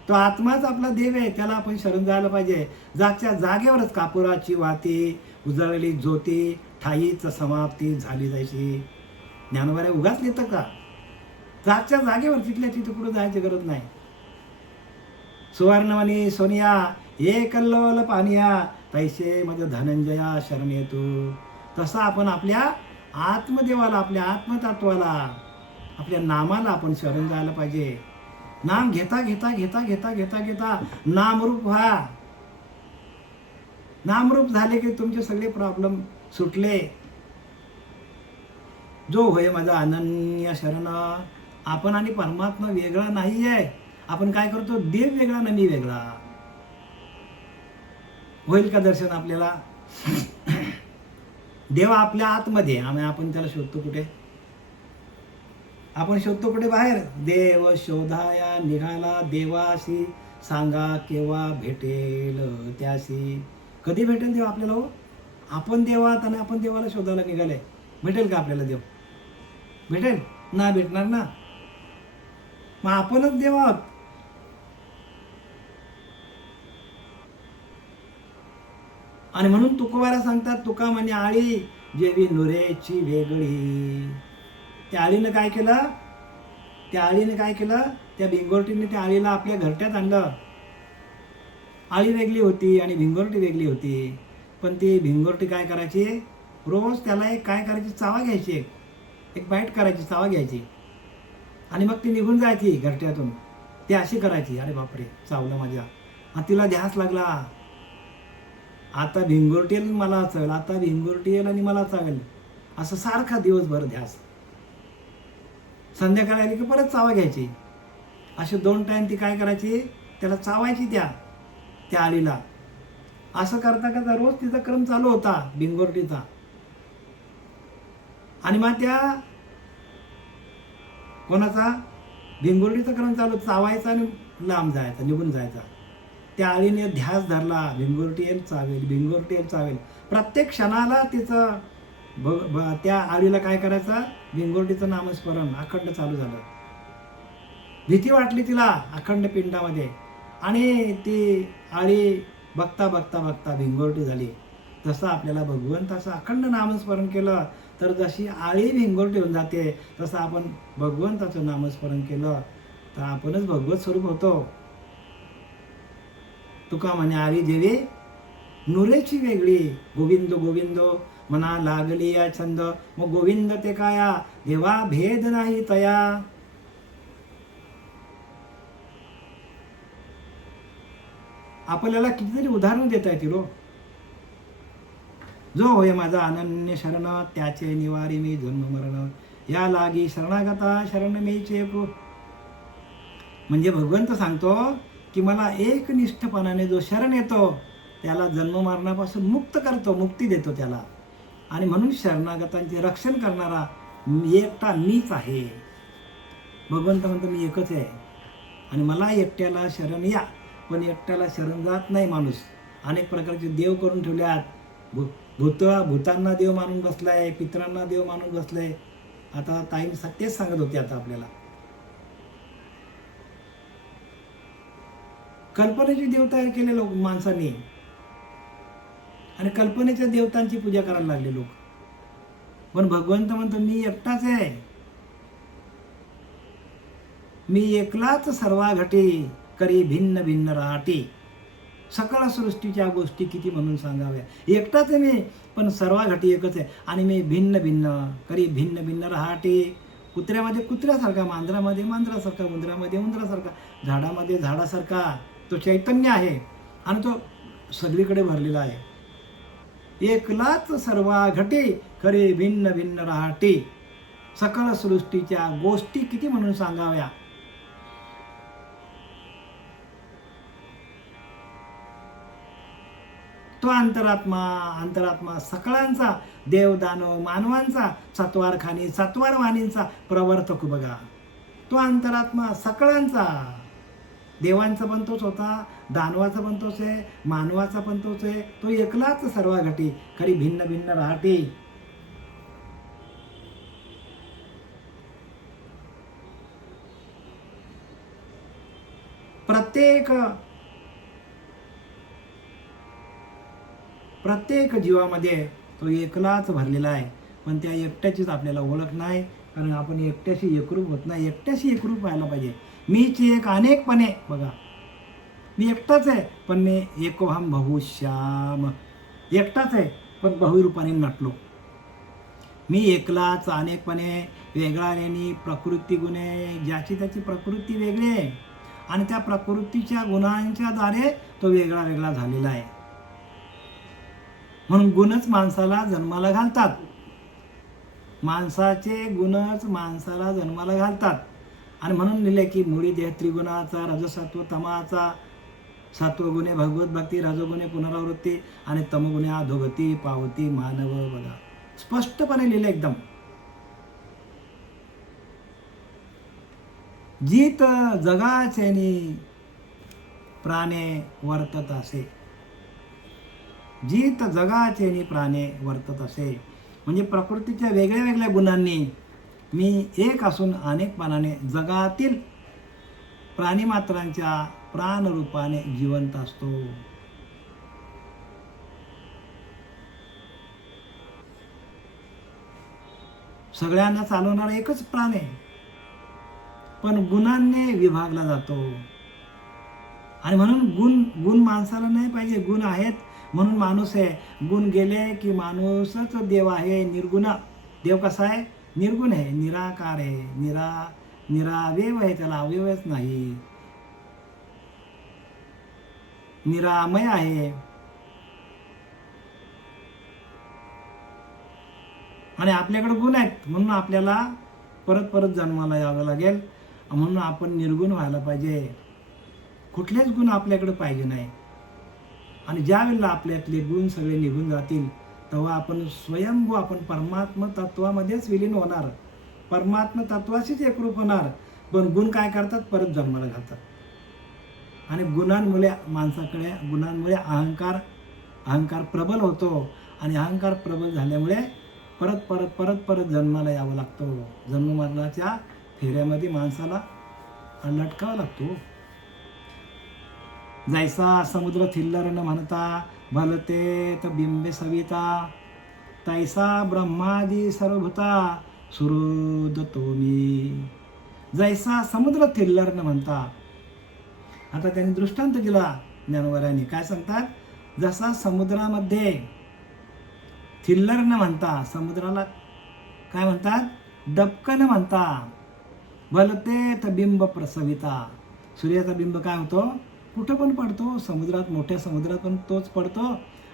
तो आत्माच आपला देव आहे, त्याला आपण शरण जायला पाहिजे. जागच्या जागेवरच कापुराची वाती, उजळलेली ज्योती, ठाईच समाप्ती झाली जायची. ज्ञानोबाऱ्या उगाच लिहितं का, जागच्या जागेवर तिथल्या तिथं कुठं जायची गरज नाही. सुवर्णमणी सोनिया ये कल्लोल पानिया, तैसे मज धनंजया शरण येतो. तसं आपण आपल्या आत्मदेवाला, आपल्या आत्मतत्वाला, आपल्या नामाला आपण शरण जायला पाहिजे. नाम घेता घेता घेता घेता घेता घेता नामरूप व्हा. नामरूप झाले की तुमचे सगळे प्रॉब्लेम सुटले. जो होय माझा अनन्य शरण. आपण आणि परमात्मा वेगळा नाही आहे. आपण काय करतो, देव वेगळा ना मी वेगळा. होईल का दर्शन आपल्याला? देव आपल्या आतमध्ये, आपण त्याला शोधतो कुठे, आपण शोधतो कुठे, बाहेर. देव शोधाया निघाला देवाशी, सांगा केव्हा भेटेल त्याशी. कधी भेटेल देव आपल्याला हो? आपण देवात आणि आपण देवाला शोधायला निघाले, भेटेल का आपल्याला देव? भेटेल ना, भेटणार ना. मग आपणच देव आहोत. आणि म्हणून तुकोबाला सांगतात, तुका म्हणे आळी जेवी नुरेची वेगळी. त्या आळीनं काय केलं, त्या भिंगोरटीने त्या आळीला आपल्या घरट्यात आणलं. आळी वेगळी होती आणि भिंगोरटी वेगळी होती. पण ती भिंगोरटी काय करायची, रोज त्याला एक काय करायची, चावा घ्यायची, एक बाईट करायची, चावा घ्यायची, आणि मग ती निघून जायची घरट्यातून. ती अशी करायची, अरे बापरे चावलं माझ्या, आणि तिला ध्यास लागला, आता भिंगोरटी येईल मला चावेल, आता भिंगोरटी येईल आणि मला चावेल, असं सारखा दिवसभर ध्यास. संध्याकाळी आली की परत चावा घ्यायची. असे 2 टाइम ती काय करायची, त्याला चावायची त्या आळीला. असं करता करता रोज तिचा क्रम चालू होता भिंगोरटीचा. आणि मग त्या कोणाचा, भिंगोरटीचा क्रम चालू, चावायचा आणि लांब जायचा, निघून जायचा. त्या आळीने ध्यास धरला, भिंगोरटी येईल चावेल, भिंगोरटी येईल चावेल. प्रत्येक क्षणाला तिचं त्या आळीला काय करायचं, भिंगोरटीचं नामस्मरण अखंड चालू झालं. भीती वाटली तिला अखंड पिंडामध्ये, आणि ती आळी बघता बघता बघता भिंगोरटी झाली. जसं आपल्याला भगवंताचं अखंड नामस्मरण केलं तर जशी आळी भिंगोरटी होऊन जाते, तसं आपण भगवंताचं नामस्मरण केलं तर आपणच भगवत स्वरूप होतो. तुका म्हणे आळी जेवी नुरेची वेगळी, गोविंद गोविंद मना लागली या छंद, मग गोविंद ते काया, देवा भेद नाही तया. आपल्याला कितीतरी उदाहरण देता येतील हो. जो होय माझा अनन्य शरण, त्याचे निवारी मी जन्म मरण, या लागी शरणागता शरण मी चेको. म्हणजे भगवंत सांगतो की मला एकनिष्ठपणाने जो शरण येतो त्याला जन्म मरणापासून मुक्त करतो, मुक्ती देतो त्याला. आणि म्हणून शरणागतांचे रक्षण करणारा एकटा मीच आहे. भगवंत म्हणतो मी एकच आहे आणि मला एकट्याला शरण या. पण एकट्याला शरण जात नाही माणूस. अनेक प्रकारचे देव करून ठेवल्यात. भूतांना देव मानून बसलाय, पितरांना देव मानून बसलाय. आता ताई तेच सांगत होते आता आपल्याला. कल्पनेची देव तयार केले लोक माणसांनी, आणि कल्पनेच्या देवतांची पूजा करायला लागले लोक. पण भगवंत म्हणतो मी एकटाच आहे, मी एकलाच सर्वा घटी, करी भिन्न भिन्न राहटी. सकळ सृष्टीच्या गोष्टी किती म्हणून सांगाव्या. एकटाच आहे मी, पण सर्वा घटी एकच आहे. आणि मी भिन्न भिन्न करी भिन्न भिन्न राहटी. कुत्र्यामध्ये कुत्र्यासारखा, मांजरामध्ये मांजरासारखा, उंदरामध्ये उंदरासारखा, झाडामध्ये झाडासारखा तो चैतन्य आहे. आणि तो सगळीकडे भरलेला आहे. एकलाच सर्वा घटी, खरे भिन्न भिन्न राहटी. सकळ सृष्टीच्या गोष्टी किती म्हणून सांगाव्या. तो अंतरात्मा सकळांचा, देव दानव मानवांचा, सत्वार खानी सत्वार वाणींचा प्रवर्तक बघा. तो अंतरात्मा सकळांचा, देवांचा पण तोच होता, दानवाचा पण तोच आहे, मानवाचा पण तोच आहे. तो एकलाच सर्व घटी, खरी भिन्न भिन्न राहटी. प्रत्येक जीवामध्ये तो एकलाच भरलेला आहे. पण त्या एकट्याचीच आपल्याला ओळख नाही, कारण आपण एकट्याशी एकरूप होत नाही. एकट्याशी एकरूप व्हायला पाहिजे. मीच एक अनेकपणे बघा, मी एकटाच आहे पण मी एकोहम बहुश्याम. एकटाच आहे पण बहुरूपाने नटलो. मी एकलाच अनेकपणे, वेगळा नेणी प्रकृती गुणे, ज्याची त्याची प्रकृती वेगळी आहे आणि त्या प्रकृतीच्या गुणांच्या द्वारे तो वेगळा वेगळा झालेला आहे. म्हणून गुणच माणसाला जन्माला घालतात. माणसाचे गुणच माणसाला जन्माला घालतात. आणि म्हणून लिहिले की मुळी देह त्रिगुणाचा, रजसत्व तमाचा, सत्वगुणे भगवत भक्ती, रजगुणे पुनरावृत्ती आणि तमगुणे अधोगती पावती मानव. बघा स्पष्टपणे लिहिले एकदम. जीत जगाचेनी प्राणे वर्तत असे. जीत जगाचेनी प्राणे वर्तत असे म्हणजे प्रकृतीच्या वेगळ्या वेगळ्या गुणांनी मी एक असून अनेकपणाने जगातील प्राणीमात्रांच्या प्राणरूपाने जिवंत असतो. सगळ्यांना चालवणारा एकच प्राण आहे, पण गुणांनी विभागला जातो. आणि म्हणून गुण माणसाला नाही पाहिजे. गुण आहेत म्हणून माणूस आहे. गुण गेले की माणूसच देव आहे. निर्गुण देव कसा आहे? निर्गुण आहे, निराकार आहे, निरावयव आहे, त्याला अवयवच नाही. निरामय आहे. आणि आपल्याकडे गुण आहेत म्हणून आपल्याला परत परत जन्माला यावं लागेल. म्हणून आपण निर्गुण व्हायला पाहिजे. कुठलेच गुण आपल्याकडे पाहिजे नाही. आणि ज्या वेळेला आपल्यातले गुण सगळे निघून जातील तेव्हा आपण स्वयंभू, आपण परमात्मा तत्वामध्येच विलीन होणार, परमात्मा तत्वाशीच एकरूप होणार. पण गुण काय करतात? परत जन्माला घालतात. आणि गुणांमुळे माणसाकडे, गुणांमुळे अहंकार प्रबल होतो. आणि अहंकार प्रबल झाल्यामुळे परत परत परत परत जन्माला यावं लागतं. जन्म मरणाच्या फेऱ्यामध्ये माणसाला लटकावं लागतो. जैसा समुद्र थिल्लर न म्हणता भलते त बिंबे सविता, तैसा ब्रह्मादी सर्वभूता सुहृद मी. जैसा समुद्र थिल्लर न म्हणता. आता त्यांनी दृष्टांत दिला ज्ञानोबांनी. काय सांगतात? जसा समुद्रामध्ये थिल्लर न म्हणता, समुद्राला काय म्हणतात? डबकन म्हणता. भलते त बिंब प्रसविता. सूर्याचा बिंब काय होतो? कुठं पण पडतो. समुद्रात, मोठ्या समुद्रात पण तोच पडतो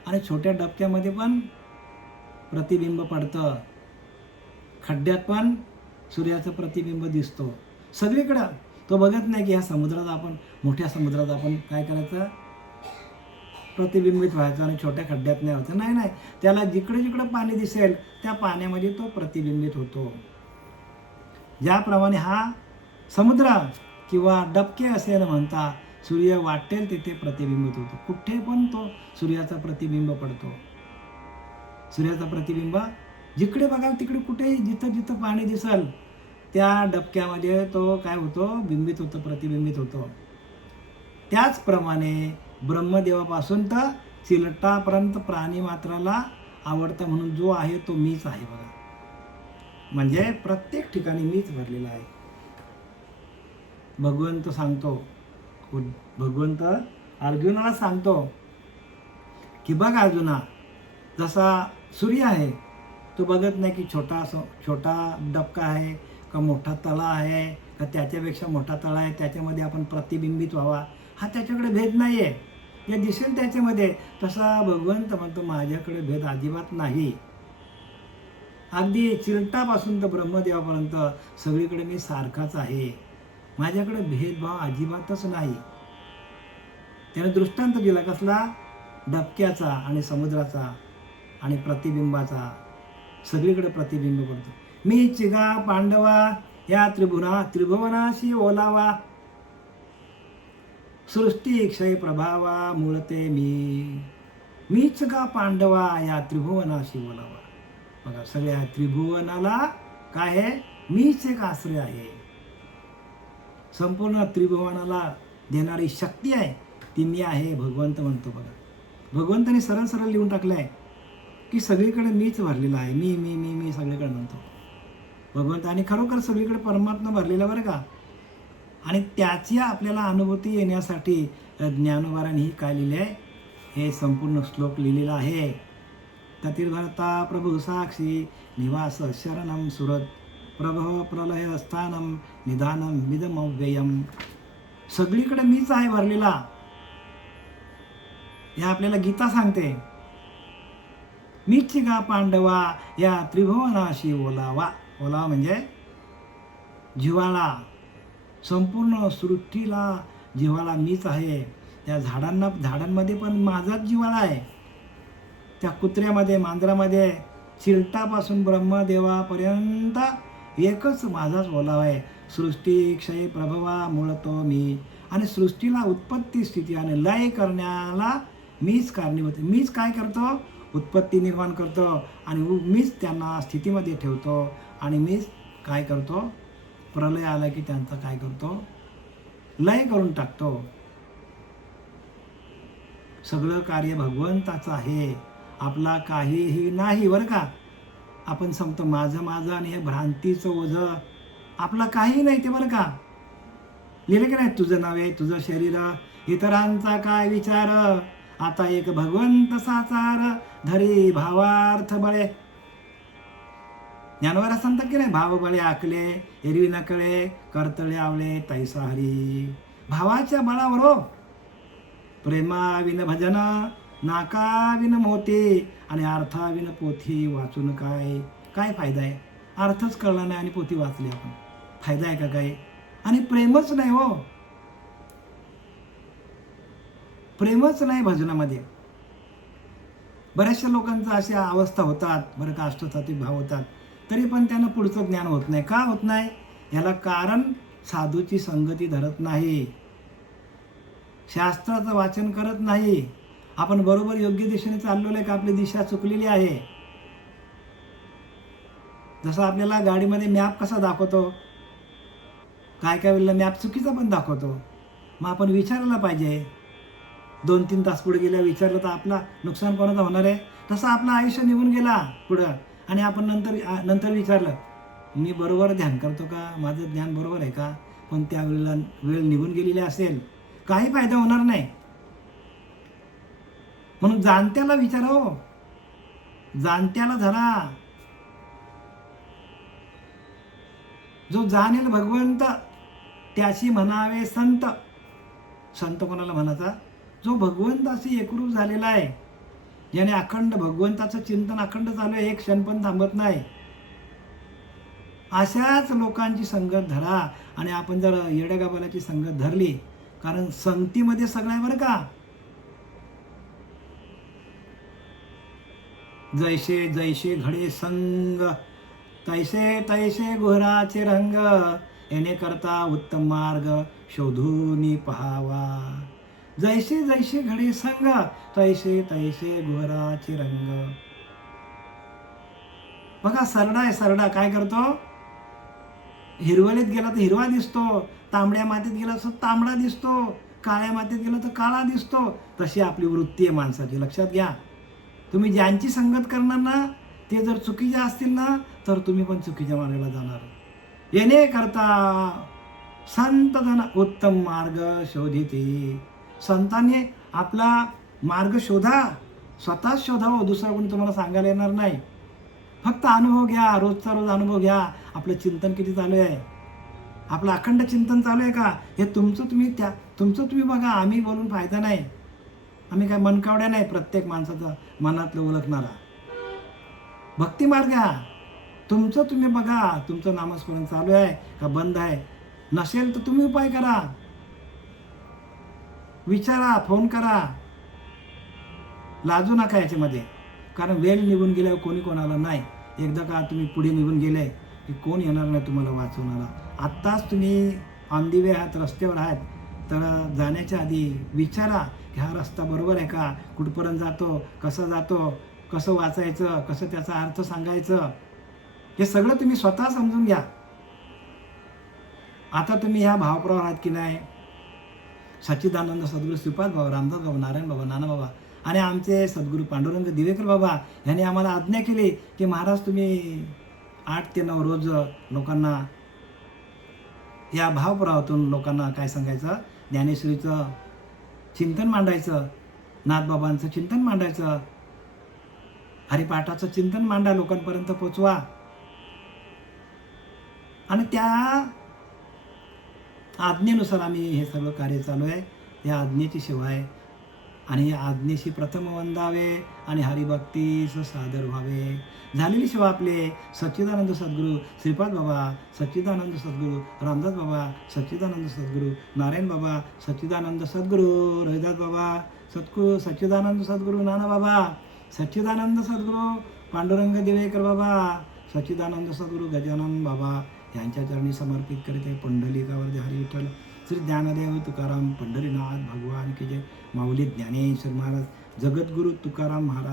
आणि छोट्या डबक्यामध्ये पण प्रतिबिंब पडतं. खड्ड्यात पण सूर्याचं प्रतिबिंब दिसतो. सगळीकडं तो बघत नाही की ह्या समुद्रात आपण, मोठ्या समुद्रात आपण काय करायचं? प्रतिबिंबित व्हायचं आणि छोट्या खड्ड्यात नाही व्हायचं. नाही, त्याला जिकडे जिकडे पाणी दिसेल त्या पाण्यामध्ये तो प्रतिबिंबित होतो. ज्याप्रमाणे हा समुद्र किंवा डबके असे न म्हणता सूर्य वाटेल तिथे प्रतिबिंबित होतो. कुठे पण तो सूर्याचा प्रतिबिंब पडतो. सूर्याचा प्रतिबिंब जिकडे बघाल तिकडे, कुठेही जिथं जिथं पाणी दिसल त्या डबक्यामध्ये तो काय होतो? बिंबित होतो, प्रतिबिंबित होतो. त्याचप्रमाणे ब्रह्मदेवापासून तर चिलटापर्यंत प्राणी मात्राला आवडतं म्हणून जो आहे तो मीच आहे बघा. म्हणजे प्रत्येक ठिकाणी मीच भरलेला आहे. भगवंत सांगतो, भगवंत अर्जुनाला सांगतो की बघ अर्जुना, जसा सूर्य आहे तो बघत नाही की छोटा डबका आहे का मोठा तळा आहे का त्याच्यापेक्षा मोठा तळा आहे, त्याच्यामध्ये आपण प्रतिबिंबित व्हावा, हा त्याच्याकडे भेद नाही आहे. या दिसेल त्याच्यामध्ये. तसा भगवंत म्हणतो माझ्याकडे भेद अजिबात नाही. अगदी चिलटापासून तर ब्रह्मदेवापर्यंत सगळीकडे मी सारखाच आहे. माझ्याकडे भेदभाव अजिबातच नाही. त्याने दृष्टांत दिला कसला? डबक्याचा आणि समुद्राचा आणि प्रतिबिंबाचा. सगळीकडे प्रतिबिंब पडतो. मी चिगा पांडवा या त्रिभुवनाशी ओलावा, सृष्टी क्षय प्रभावा मूळते मीच का पांडवा या त्रिभुवनाशी ओलावा. बघा, सगळ्या त्रिभुवनाला काय आहे? मीच एक आश्रय आहे. संपूर्ण त्रिभुवनाला देणारी शक्ती आहे ती मी आहे, भगवंत म्हणतो. बघा, भगवंताने सरळ सरळ लिहून टाकलंय की सगळीकडे मीच भरलेला आहे. मी मी मी मी सगळीकडे म्हणतो भगवंत. आणि खरोखर सगळीकडे परमात्मा भरलेला बरं का. आणि त्याची आपल्याला अनुभूती येण्यासाठी ज्ञानोबांनी काय लिहिले आहे? हे संपूर्ण श्लोक लिहिलेला आहे. ततिर्भरता प्रभू साक्षी निवास शरणम सुरत, प्रभव प्रलय स्थानम निधानम विदमव्ययम. सगळीकडे मीच आहे भरलेला. हे आपल्याला गीता सांगते. मीच का पांडवा या त्रिभुवनाशी ओलावा. ओलावा म्हणजे जिव्हाळा. संपूर्ण सृष्टीला जिव्हाळा मीच आहे. त्या झाडांमध्ये पण माझाच जिव्हाळा आहे. त्या कुत्र्यामध्ये, मांजरामध्ये, चिलटापासून ब्रह्मदेवापर्यंत एकच माझाच ओलावा आहे. सृष्टी क्षय प्रभवा मूळतो मी. आणि सृष्टीला उत्पत्ती, स्थिती आणि लय करण्याला मीच कारणीभूत. मीच काय करतो? उत्पत्ती निर्माण करतो आणि मीच त्यांना स्थितीमध्ये ठेवतो. आणि मीच काय करतो? प्रलय आला की त्यांचा काय करतो? लय करून टाकतो. सगळं कार्य भगवंताचं आहे, आपला काहीही नाही बरं का. आपण सांगतो माझं आणि हे भ्रांतीचं ओझं, आपला काही नाही ते बरं का. लिहिलं की नाही? तुझं नव्हे तुझं शरीर, इतरांचा काय विचार, आता एक भगवंत साचार, धरी भावार्थ बळे. ज्ञानोबा सांगतात की नाही? भाव बळे आकले एरवी नकळे, कर्तळे आवळे तैसा हरी. भावाच्या बळावर हो, प्रेमाविन भजन नाकाविन मोती, आणि अर्थाविन पोथी वाचून काय काय फायदा आहे? अर्थच कळला नाही आणि पोथी वाचली आपण, फायदा आहे का काही? आणि प्रेमच नाही हो, प्रेमच नाही भजनामध्ये. बऱ्याचशा लोकांचा अशा अवस्था होतात बरं का, अष्टसात्विक भाव होतात, तरी पण त्यांना पुढचं ज्ञान होत नाही. का होत नाही? याला कारण साधूची संगती धरत नाही, शास्त्राचं वाचन करत नाही. आपण बरोबर योग्य दिशेने चाललेलो आहे का आपली दिशा चुकलेली आहे? जसं आपल्याला गाडीमध्ये मॅप कसा दाखवतो, काय काय वेळेला मॅप चुकीचा पण दाखवतो. मग आपण विचारायला पाहिजे. 2-3 तास पुढे गेल्या विचारलं तर आपला नुकसान कोणाचं होणार आहे? तसं आपलं आयुष्य निघून गेला पुढं, आणि आपण नंतर विचारलं, मी बरोबर ध्यान करतो का, माझं ज्ञान बरोबर आहे का? पण त्यावेळेला वेळ निघून गेलेली असेल, काही फायदा होणार नाही. म्हणून जाणत्याला विचारा हो, जाणत्याला धरा. जो जाणेल भगवंत त्याशी म्हणावे संत. संत कोणाला म्हणायचा? जो भगवंताशी एकरूप झालेला आहे, ज्याने अखंड भगवंताचं चिंतन अखंड चालू आहे, एक क्षण पण थांबत नाही. अशाच लोकांची संगत धरा. आणि आपण जर येड्यागाबालाची संगत धरली, कारण संगतीमध्ये सगळं आहे बरं का. जैसे जैसे घडे संग, तैसे तैसे घोराचे रंग, येणे करता उत्तम मार्ग शोधून पहावा. जैसे जैसे घडे संग, तैसे तैसे घोराचे रंग. बघा, सरडा आहे, सरडा काय करतो? हिरवळीत गेला तर हिरवा दिसतो, तांबड्या मातीत गेला तर तांबडा दिसतो, काळ्या मातीत गेला तर काळा दिसतो. तशी आपली वृत्ती आहे माणसाची, लक्षात घ्या. तुम्ही ज्यांची संगत करणार ना, ते जर चुकीचे असतील ना, तर तुम्ही पण चुकीच्या मार्गाला जाणार. येणे करता संत जन उत्तम मार्ग शोधिते. संतांनी आपला मार्ग शोधा, स्वतःच शोधावं, दुसरा कोणी तुम्हाला सांगायला येणार नाही. फक्त अनुभव घ्या, रोजचा रोज अनुभव घ्या. आपलं चिंतन किती चालू आहे, आपलं अखंड चिंतन चालू आहे का, हे तुमचं तुम्ही बघा. आम्ही बोलून फायदा नाही, आम्ही काय मनकावड्या नाही. प्रत्येक माणसाचा मनातलं ओळखणारा भक्ती मार्ग आहे. तुमचं तुम्ही बघा, तुमचं नामस्मरण चालू आहे का बंद आहे? नसेल तर तुम्ही उपाय करा, विचारा, फोन करा, लाजू नका याच्यामध्ये. कारण वेळ निघून गेल्यावर कोणी कोणाला नाही. एकदा का तुम्ही पुढे निघून गेले की कोण येणार नाही तुम्हाला वाचवणारा. आत्ताच तुम्ही ऑन दी वे आहात, रस्त्यावर आहात, तर जाण्याच्या आधी विचारा की हा रस्ता बरोबर आहे का, कुठपर्यंत जातो, कसं वाचायचं, कसं त्याचा अर्थ सांगायचं, हे सगळं तुम्ही स्वतः समजून घ्या. आता तुम्ही ह्या भावप्रवाह आहात की नाही, सच्चिदानंद सद्गुरू श्रीपाद बाबा, रामदास बाबा, नारायण बाबा, नाना बाबा आणि आमचे सद्गुरू पांडुरंग दिवेकर बाबा यांनी आम्हाला आज्ञा केली की महाराज तुम्ही 8 ते 9 रोज लोकांना या भावप्रवाहातून लोकांना काय सांगायचं, ज्ञानेश्वरीचं चिंतन मांडायचं, नाथबाबांचं चिंतन मांडायचं, हरिपाठाचं चिंतन मांडा, लोकांपर्यंत पोचवा. आणि त्या आज्ञेनुसार आम्ही हे सगळं कार्य चालू आहे. या आज्ञेची सेवा आहे आणि या आज्ञेशी प्रथम वंदावे आणि हरिभक्तीस सादर व्हावे. झालेली सेवा आपले सच्चिदानंद सद्गुरू श्रीपाद बाबा, सच्चिदानंद सद्गुरू रामदास बाबा, सच्चिदानंद सद्गुरू नारायण बाबा, सच्चिदानंद सद्गुरू रविदास बाबा, सच्चिदानंद सद्गुरू नाना बाबा, सच्चिदानंद सद्गुरू पांडुरंग दिवेकर बाबा, सच्चिदानंद सद्गुरू गजानन बाबा यांच्या चरणी समर्पित करीत आहे. पंढरीकावर हरी विठ्ठल श्री ज्ञानदेव तुकाराम पंढरीनाथ भगवान की जय. माऊली ज्ञानेश्वर महाराज, जगद्गुरू तुकाराम महाराज.